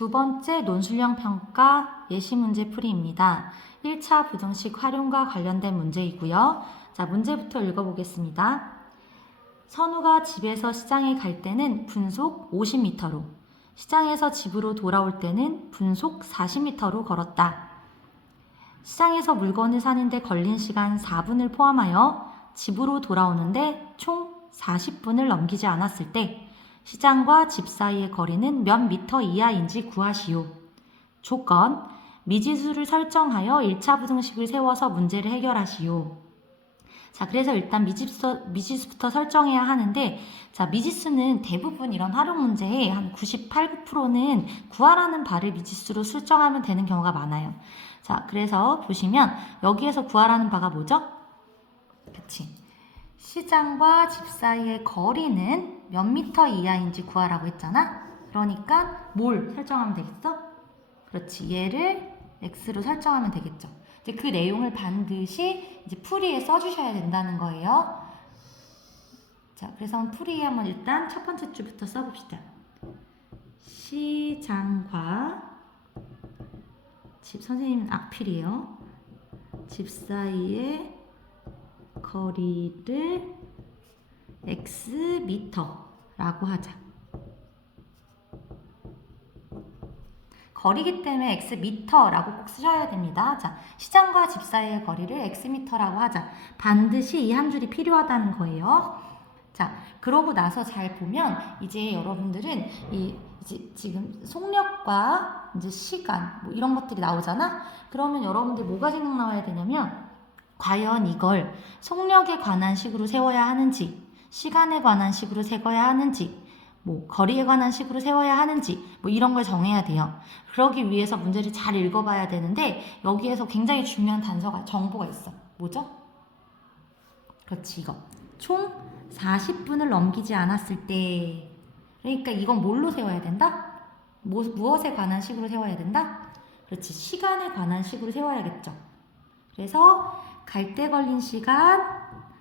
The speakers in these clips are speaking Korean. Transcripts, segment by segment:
두 번째 논술형 평가 예시 문제 풀이입니다. 1차 부등식 활용과 관련된 문제이고요. 자, 문제부터 읽어보겠습니다. 선우가 집에서 시장에 갈 때는 분속 50m로, 시장에서 집으로 돌아올 때는 분속 40m로 걸었다. 시장에서 물건을 사는데 걸린 시간 4분을 포함하여 집으로 돌아오는데 총 40분을 넘기지 않았을 때 시장과 집 사이의 거리는 몇 미터 이하인지 구하시오. 조건, 미지수를 설정하여 1차 부등식을 세워서 문제를 해결하시오. 자, 그래서 일단 미지수부터 설정해야 하는데, 자, 미지수는 대부분 이런 활용 문제의 한 98, 9%는 구하라는 바를 미지수로 설정하면 되는 경우가 많아요. 자, 그래서 보시면 여기에서 구하라는 바가 뭐죠? 그치. 시장과 집 사이의 거리는 몇 미터 이하인지 구하라고 했잖아. 그러니까 뭘 설정하면 되겠어? 그렇지. 얘를 x로 설정하면 되겠죠. 이제 그 내용을 반드시 이제 풀이에 써주셔야 된다는 거예요. 자, 그래서 풀이에 한번 일단 첫 번째 줄부터 써봅시다. 시장과 집, 선생님 악필이에요. 집 사이의 거리를 x미터라고 하자. 거리기 때문에 x미터라고 꼭 쓰셔야 됩니다. 자, 시장과 집 사이의 거리를 x미터라고 하자. 반드시 이 한 줄이 필요하다는 거예요. 자, 그러고 나서 잘 보면 이제 여러분들은 이제 지금 속력과 이제 시간 뭐 이런 것들이 나오잖아. 그러면 여러분들 뭐가 생각나야 되냐면 과연 이걸 속력에 관한 식으로 세워야 하는지, 시간에 관한 식으로 세워야 하는지, 뭐 거리에 관한 식으로 세워야 하는지 뭐 이런 걸 정해야 돼요. 그러기 위해서 문제를 잘 읽어봐야 되는데 여기에서 굉장히 중요한 정보가 있어. 뭐죠? 그렇지, 이거. 총 40분을 넘기지 않았을 때. 그러니까 이건 뭘로 세워야 된다? 무엇에 관한 식으로 세워야 된다? 그렇지, 시간에 관한 식으로 세워야겠죠. 그래서 갈 때 걸린 시간,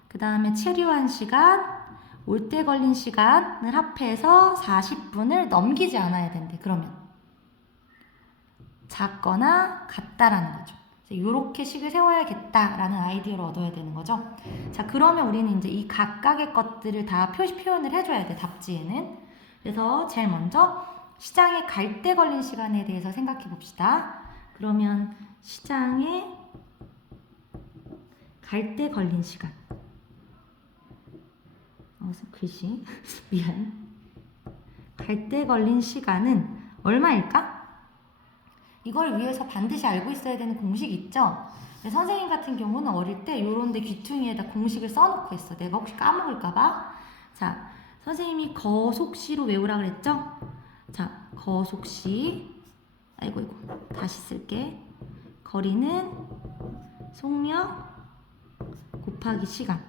그 다음에 체류한 시간, 올 때 걸린 시간을 합해서 40분을 넘기지 않아야 된대. 그러면 작거나 같다라는 거죠. 이렇게 식을 세워야겠다라는 아이디어를 얻어야 되는 거죠. 자, 그러면 우리는 이제 이 각각의 것들을 다 표현을 해줘야 돼, 답지에는. 그래서 제일 먼저 시장에 갈 때 걸린 시간에 대해서 생각해 봅시다. 그러면 시장에 갈 때 걸린 시간. 글씨 미안. 갈 때 걸린 시간은 얼마일까? 이걸 위해서 반드시 알고 있어야 되는 공식이 있죠? 선생님 같은 경우는 어릴 때 요런 데 귀퉁이에다 공식을 써놓고 했어. 내가 혹시 까먹을까봐. 자, 선생님이 거속시로 외우라 그랬죠? 자, 거속시. 아이고, 다시 쓸게. 거리는 속력 곱하기 시간.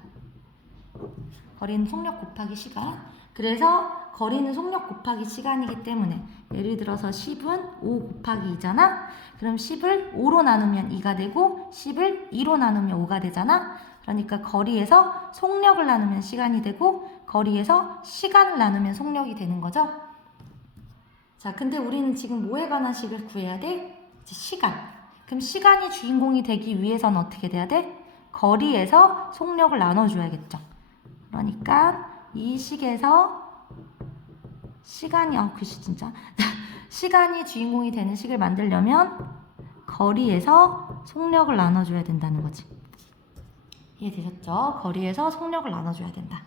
거리는 속력 곱하기 시간. 그래서 거리는 속력 곱하기 시간이기 때문에 예를 들어서 10은 5 곱하기 2잖아. 그럼 10을 5로 나누면 2가 되고 10을 2로 나누면 5가 되잖아. 그러니까 거리에서 속력을 나누면 시간이 되고 거리에서 시간을 나누면 속력이 되는 거죠. 자, 근데 우리는 지금 뭐에 관한 식을 구해야 돼? 이제 시간. 그럼 시간이 주인공이 되기 위해서는 어떻게 돼야 돼? 거리에서 속력을 나눠줘야겠죠. 그러니까 이 식에서 시간이 글씨 진짜 시간이 주인공이 되는 식을 만들려면 거리에서 속력을 나눠줘야 된다는 거지. 이해되셨죠? 거리에서 속력을 나눠줘야 된다.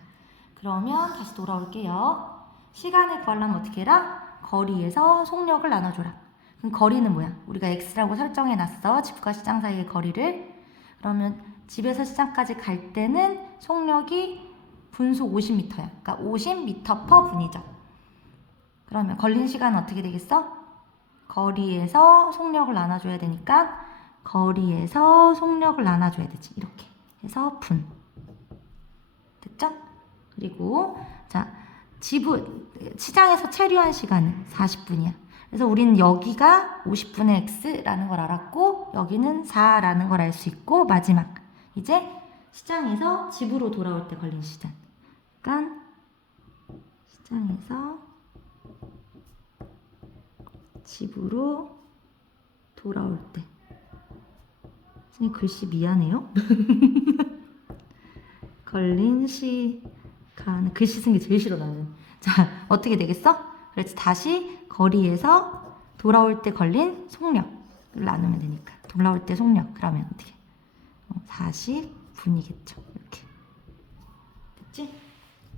그러면 다시 돌아올게요. 시간을 구하려면 어떻게 해라? 거리에서 속력을 나눠줘라. 그럼 거리는 뭐야? 우리가 x라고 설정해놨어. 집과 시장 사이의 거리를. 그러면 집에서 시장까지 갈 때는 속력이 분속 50m야. 그러니까 50m per 분이죠. 그러면 걸린 시간은 어떻게 되겠어? 거리에서 속력을 나눠줘야 되니까 거리에서 속력을 나눠줘야 되지. 이렇게 해서 분. 됐죠? 그리고 자, 시장에서 체류한 시간은 40분이야. 그래서 우리는 여기가 50분의 x라는 걸 알았고 여기는 4라는 걸 알 수 있고 마지막 이제 시장에서 집으로 돌아올 때 걸린 시간. 그러니까 시장에서 집으로 돌아올 때. 선생님 글씨 미안해요. 걸린 시간. 글씨 쓴 게 제일 싫어 나는. 자, 어떻게 되겠어? 그렇지. 다시 거리에서 돌아올 때 걸린 속력을 나누면 되니까. 돌아올 때 속력. 그러면 어떻게? 40분이겠죠. 이렇게. 됐지?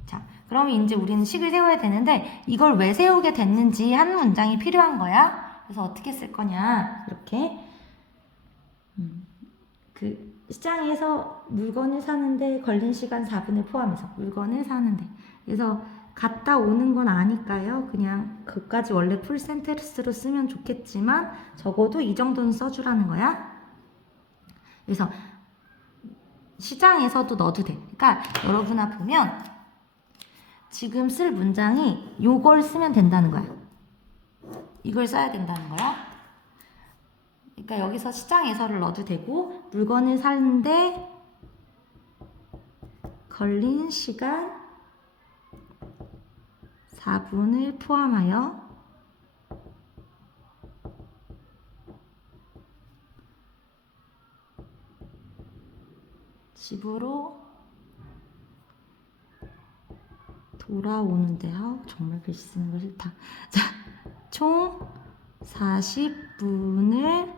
자, 그러면 이제 우리는 식을 세워야 되는데 이걸 왜 세우게 됐는지 한 문장이 필요한 거야. 그래서 어떻게 쓸 거냐. 이렇게. 그 시장에서 물건을 사는데 걸린 시간 4분을 포함해서 물건을 사는데. 그래서 갔다 오는 건 아니까요. 그냥 그까지 원래 풀 센텐스로 쓰면 좋겠지만 적어도 이 정도는 써주라는 거야. 그래서 시장에서도 넣어도 돼. 그러니까 여러분아 보면 지금 쓸 문장이 요걸 쓰면 된다는 거야. 이걸 써야 된다는 거야. 그러니까 여기서 시장에서를 넣어도 되고 물건을 사는데 걸린 시간 4분을 포함하여 집으로 돌아오는데 정말 글씨 쓰는 거 싫다. 자, 총 40분을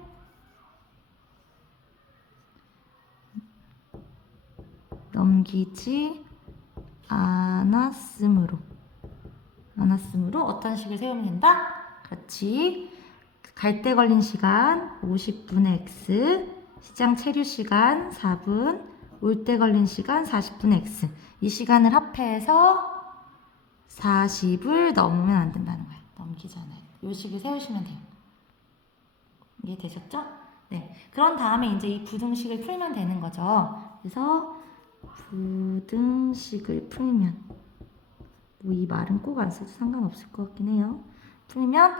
넘기지 않았으므로 어떤 식을 세우면 된다? 그렇지. 갈 때 걸린 시간 50분의 x, 시장 체류 시간 4분, 올 때 걸린 시간 40분의 x. 이 시간을 합해서 40을 넘으면 안 된다는 거예요. 넘기지 않아요. 이 식을 세우시면 돼요. 이해되셨죠? 네. 그런 다음에 이제 이 부등식을 풀면 되는 거죠. 그래서 부등식을 풀면 뭐 이 말은 꼭 안 써도 상관없을 것 같긴 해요. 풀면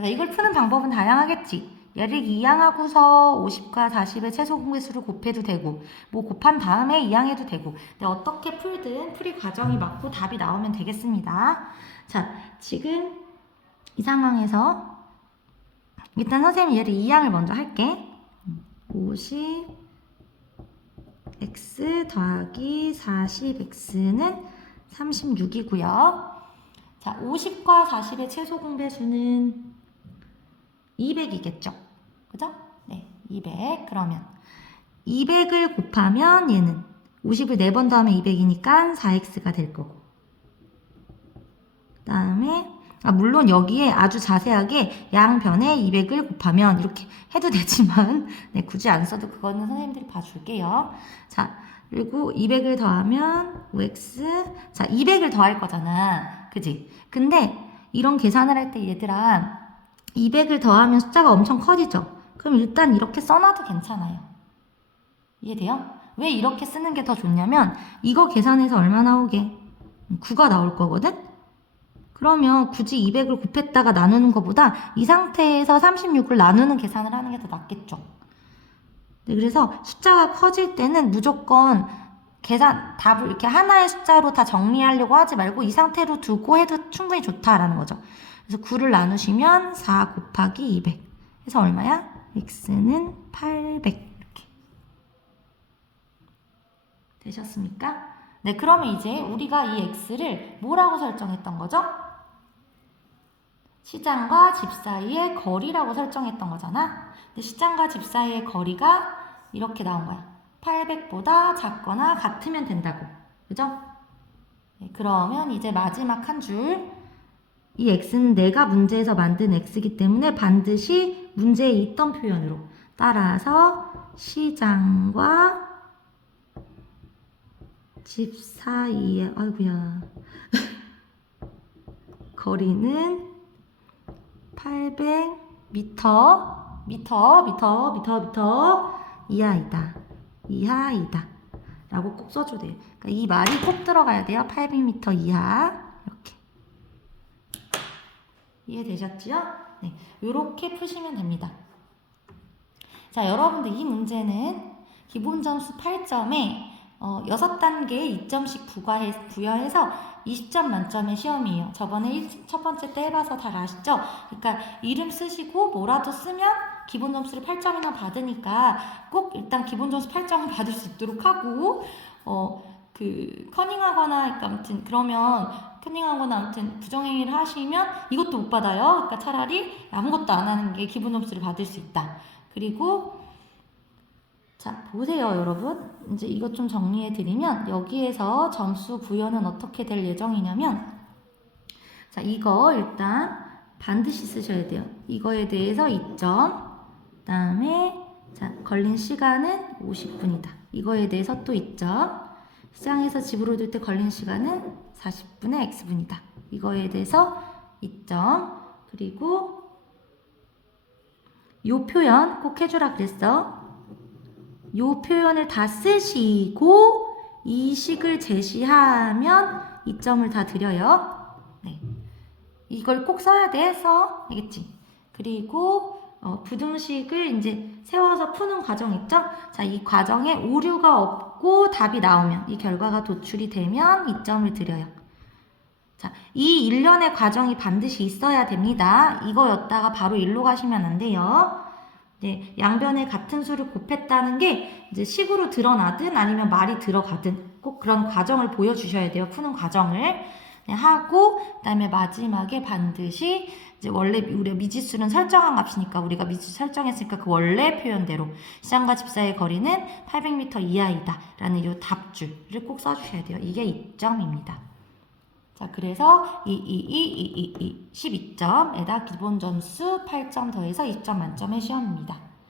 이걸 푸는 방법은 다양하겠지. 얘를 2항하고서 50과 40의 최소 공배수를 곱해도 되고 뭐 곱한 다음에 2항해도 되고 근데 어떻게 풀든 풀이 과정이 맞고 답이 나오면 되겠습니다. 자, 지금 이 상황에서 일단 선생님이 얘를 2항을 먼저 할게. 50x 더하기 40x는 36이고요. 자, 50과 40의 최소 공배수는 200이겠죠? 그죠? 네, 200. 그러면 200을 곱하면 얘는 50을 4번 더하면 200이니까 4x가 될 거고. 그 다음에 물론 여기에 아주 자세하게 양변에 200을 곱하면 이렇게 해도 되지만 네, 굳이 안 써도 그거는 선생님들이 봐줄게요. 자, 그리고 200을 더하면 5x. 자, 200을 더할 거잖아. 그지? 근데 이런 계산을 할 때 얘들아 200을 더하면 숫자가 엄청 커지죠? 그럼 일단 이렇게 써놔도 괜찮아요. 이해돼요? 왜 이렇게 쓰는 게 더 좋냐면 이거 계산해서 얼마 나오게? 9가 나올 거거든? 그러면 굳이 200을 곱했다가 나누는 것보다 이 상태에서 36을 나누는 계산을 하는 게 더 낫겠죠. 네, 그래서 숫자가 커질 때는 무조건 답을 이렇게 하나의 숫자로 다 정리하려고 하지 말고 이 상태로 두고 해도 충분히 좋다라는 거죠. 그래서 9를 나누시면 4 곱하기 200 해서 얼마야? x는 800 이렇게 되셨습니까? 네, 그러면 이제 우리가 이 x를 뭐라고 설정했던 거죠? 시장과 집 사이의 거리라고 설정했던 거잖아. 근데 시장과 집 사이의 거리가 이렇게 나온 거야. 800보다 작거나 같으면 된다고. 그죠? 네, 그러면 이제 마지막 한 줄. 이 x는 내가 문제에서 만든 x이기 때문에 반드시 문제에 있던 표현으로. 따라서 시장과 집 사이의 아이고야 거리는 800m 이하이다 라고 꼭 써줘야 돼요. 그러니까 이 말이 꼭 들어가야 돼요. 800m 이하 이렇게 이해되셨지요? 네, 이렇게 푸시면 됩니다. 자, 여러분들 이 문제는 기본 점수 8점에 6단계 2점씩 부여해서 20점 만점의 시험이에요. 저번에 첫 번째 때 해봐서 잘 아시죠? 그러니까 이름 쓰시고 뭐라도 쓰면 기본 점수를 8점이나 받으니까 꼭 일단 기본 점수 8점을 받을 수 있도록 하고, 커닝하거나, 그러니까 아무튼 그러면 커닝하거나 아무튼 부정행위를 하시면 이것도 못 받아요. 그러니까 차라리 아무것도 안 하는 게 기본 점수를 받을 수 있다. 그리고 자, 보세요, 여러분. 이제 이것 좀 정리해 드리면 여기에서 점수 부여는 어떻게 될 예정이냐면, 자, 이거 일단 반드시 쓰셔야 돼요. 이거에 대해서 2점. 그다음에 자, 걸린 시간은 50분이다. 이거에 대해서 또 2점. 시장에서 집으로 들 때 걸린 시간은 40분의 x분이다. 이거에 대해서 2점. 그리고 요 표현 꼭 해주라 그랬어. 요 표현을 다 쓰시고 이 식을 제시하면 2점을 다 드려요. 네. 이걸 꼭 써야 돼. 써. 알겠지? 그리고 부등식을 이제 세워서 푸는 과정 있죠? 자, 이 과정에 오류가 없고 답이 나오면, 이 결과가 도출이 되면 2점을 드려요. 자, 이 일련의 과정이 반드시 있어야 됩니다. 이거였다가 바로 일로 가시면 안 돼요. 네, 양변에 같은 수를 곱했다는 게 이제 식으로 드러나든 아니면 말이 들어가든 꼭 그런 과정을 보여주셔야 돼요. 푸는 과정을. 네, 하고 그다음에 마지막에 반드시 이제 원래 우리가 미지수는 설정한 값이니까 우리가 미지수 설정했으니까 그 원래 표현대로 시장과 집사의 거리는 800m 이하이다 라는 이 답줄을 꼭 써주셔야 돼요. 이게 2점입니다. 자, 그래서 12점에다 기본 점수 8점 더해서 2점 만점의 시험입니다.